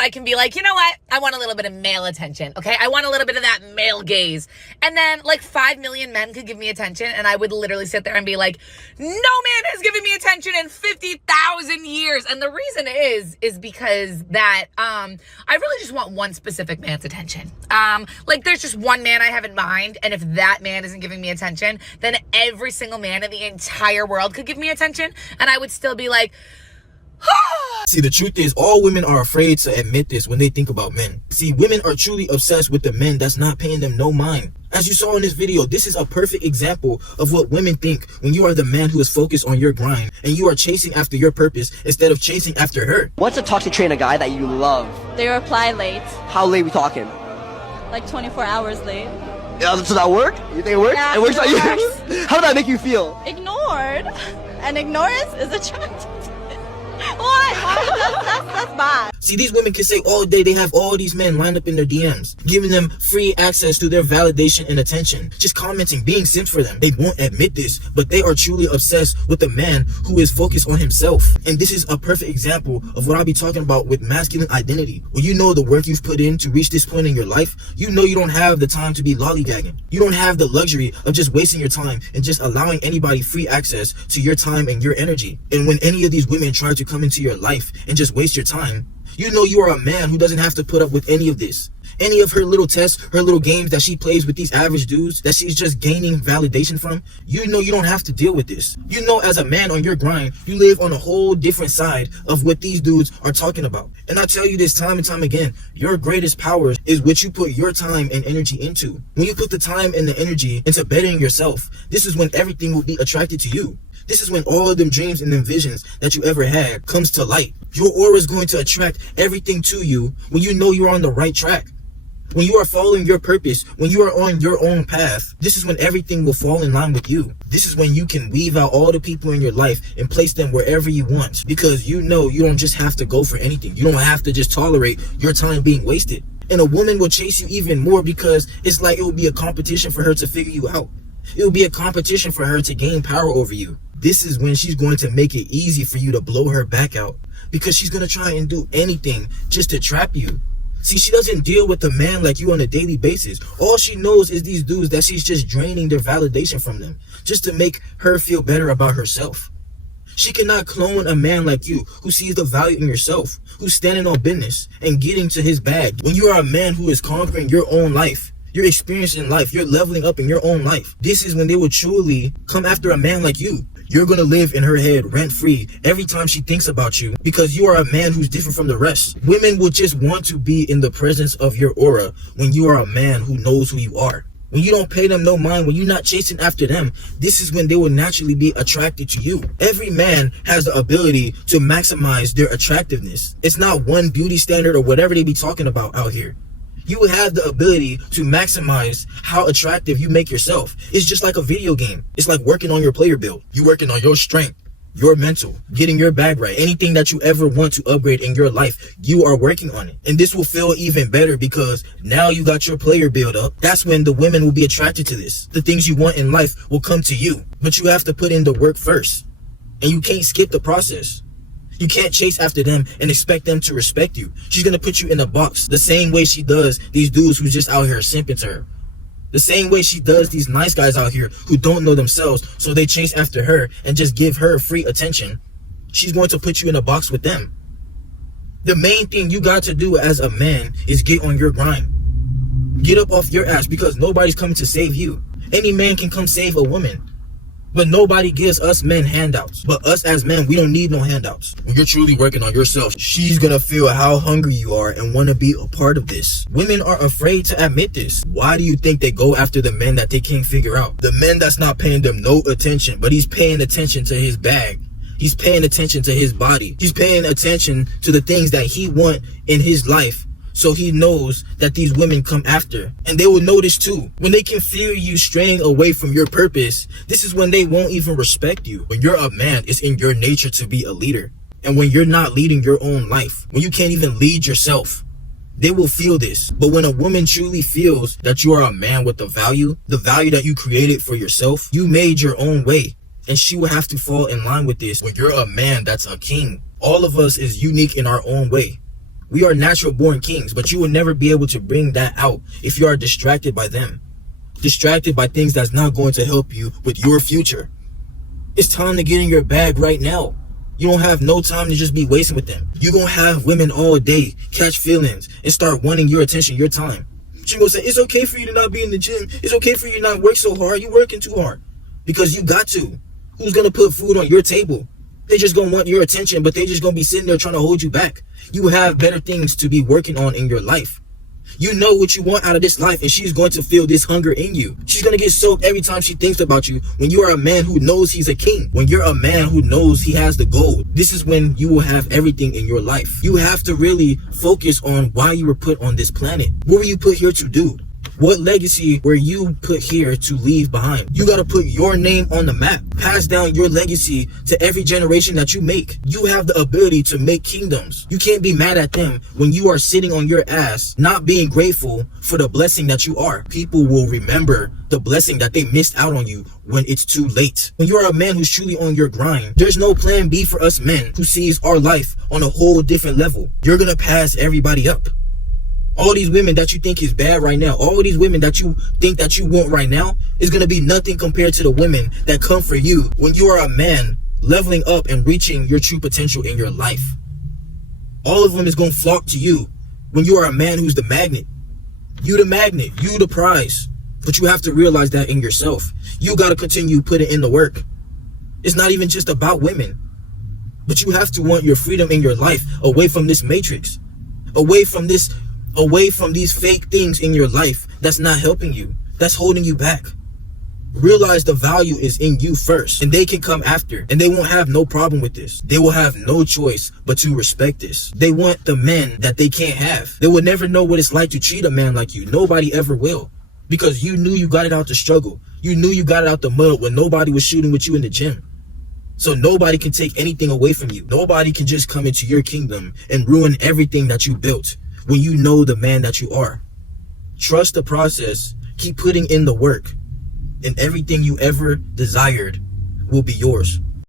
I can be like, you know what? I want a little bit of male attention, okay? I want a little bit of that male gaze. And then like 5 million men could give me attention, and I would literally sit there and be like, no man has given me attention in 50,000 years. And the reason is because that I really just want one specific man's attention. Like there's just one man I have in mind, and if that man isn't giving me attention, then every single man in the entire world could give me attention, and I would still be like, See, the truth is, all women are afraid to admit this when they think about men. See, women are truly obsessed with the men that's not paying them no mind. As you saw in this video, this is a perfect example of what women think when you are the man who is focused on your grind and you are chasing after your purpose instead of chasing after her. What's a toxic trait in a guy that you love? They reply late. How late we talking? Like 24 hours late. Yeah, does that work? You think it works? Yeah, it works it on you? works. How did that make you feel? Ignored. And ignorance is attractive. What? That's bad. See, these women can say all day they have all these men lined up in their DMs, giving them free access to their validation and attention, just commenting, being simps for them. They won't admit this, but they are truly obsessed with a man who is focused on himself. And this is a perfect example of what I'll be talking about with masculine identity. When you know the work you've put in to reach this point in your life, you know you don't have the time to be lollygagging. You don't have the luxury of just wasting your time and just allowing anybody free access to your time and your energy. And when any of these women try to come into your life and just waste your time, you know you are a man who doesn't have to put up with any of this. Any of her little tests, her little games that she plays with these average dudes that she's just gaining validation from, you know you don't have to deal with this. You know, as a man on your grind, you live on a whole different side of what these dudes are talking about. And I tell you this time and time again, your greatest power is what you put your time and energy into. When you put the time and the energy into bettering yourself, this is when everything will be attracted to you. This is when all of them dreams and them visions that you ever had comes to light. Your aura is going to attract everything to you when you know you're on the right track. When you are following your purpose, when you are on your own path, this is when everything will fall in line with you. This is when you can weave out all the people in your life and place them wherever you want, because you know you don't just have to go for anything. You don't have to just tolerate your time being wasted. And a woman will chase you even more because it's like it will be a competition for her to figure you out. It will be a competition for her to gain power over you. This is when she's going to make it easy for you to blow her back out, because she's going to try and do anything just to trap you. See, she doesn't deal with a man like you on a daily basis. All she knows is these dudes that she's just draining their validation from them, just to make her feel better about herself. She cannot clone a man like you who sees the value in yourself, who's standing on business and getting to his bag. When you are a man who is conquering your own life, you're experiencing life, you're leveling up in your own life, this is when they will truly come after a man like you. You're going to live in her head rent-free every time she thinks about you, because you are a man who's different from the rest. Women will just want to be in the presence of your aura when you are a man who knows who you are. When you don't pay them no mind, when you're not chasing after them, this is when they will naturally be attracted to you. Every man has the ability to maximize their attractiveness. It's not one beauty standard or whatever they be talking about out here. You have the ability to maximize how attractive you make yourself. It's just like a video game. It's like working on your player build. You working on your strength, your mental, getting your bag right. Anything that you ever want to upgrade in your life, you are working on it. And this will feel even better because now you got your player build up. That's when the women will be attracted to this. The things you want in life will come to you, but you have to put in the work first. And you can't skip the process. You can't chase after them and expect them to respect you. She's going to put you in a box the same way she does these dudes who's just out here simping to her. The same way she does these nice guys out here who don't know themselves, so they chase after her and just give her free attention. She's going to put you in a box with them. The main thing you got to do as a man is get on your grind. Get up off your ass, because nobody's coming to save you. Any man can come save a woman. But nobody gives us men handouts. But us as men, we don't need no handouts. When you're truly working on yourself, she's gonna feel how hungry you are and want to be a part of this. Women are afraid to admit this. Why do you think they go after the men that they can't figure out? The men that's not paying them no attention, but he's paying attention to his bag. He's paying attention to his body. He's paying attention to the things that he wants in his life. So he knows that these women come after, and they will notice too. When they can feel you straying away from your purpose, this is when they won't even respect you. When you're a man, it's in your nature to be a leader. And when you're not leading your own life, when you can't even lead yourself, they will feel this. But when a woman truly feels that you are a man with the value that you created for yourself, you made your own way, and she will have to fall in line with this. When you're a man that's a king, all of us is unique in our own way. We are natural born kings, but you will never be able to bring that out if you are distracted by them. Distracted by things that's not going to help you with your future. It's time to get in your bag right now. You don't have no time to just be wasting with them. You gonna have women all day catch feelings and start wanting your attention, your time. She gonna say, it's okay for you to not be in the gym. It's okay for you to not work so hard. You working too hard. Because you got to. Who's gonna put food on your table? They just gonna want your attention, but they just gonna be sitting there trying to hold you back. You have better things to be working on in your life. You know what you want out of this life, and she's going to feel this hunger in you. She's going to get soaked every time she thinks about you. When you are a man who knows he's a king, when you're a man who knows he has the gold, this is when you will have everything in your life. You have to really focus on why you were put on this planet. What were you put here to do? What legacy were you put here to leave behind? You got to put your name on the map. Pass down your legacy to every generation that you make. You have the ability to make kingdoms. You can't be mad at them when you are sitting on your ass, not being grateful for the blessing that you are. People will remember the blessing that they missed out on you when it's too late. When you are a man who's truly on your grind, there's no plan B for us men who sees our life on a whole different level. You're going to pass everybody up. All these women that you think is bad right now, all these women that you think that you want right now is going to be nothing compared to the women that come for you when you are a man leveling up and reaching your true potential in your life. All of them is going to flock to you when you are a man who's the magnet. You the magnet, you the prize. But you have to realize that in yourself. You got to continue putting in the work. It's not even just about women. But you have to want your freedom in your life away from this matrix. Away from these fake things in your life that's not helping you, that's holding you back. Realize the value is in you first, and they can come after, and they won't have no problem with this. They will have no choice but to respect this. They want the men that they can't have. They will never know what it's like to treat a man like you. Nobody ever will, because you knew you got it out the struggle. You knew you got it out the mud when nobody was shooting with you in the gym. So nobody can take anything away from you. Nobody can just come into your kingdom and ruin everything that you built when you know the man that you are. Trust the process. Keep putting in the work, and everything you ever desired will be yours.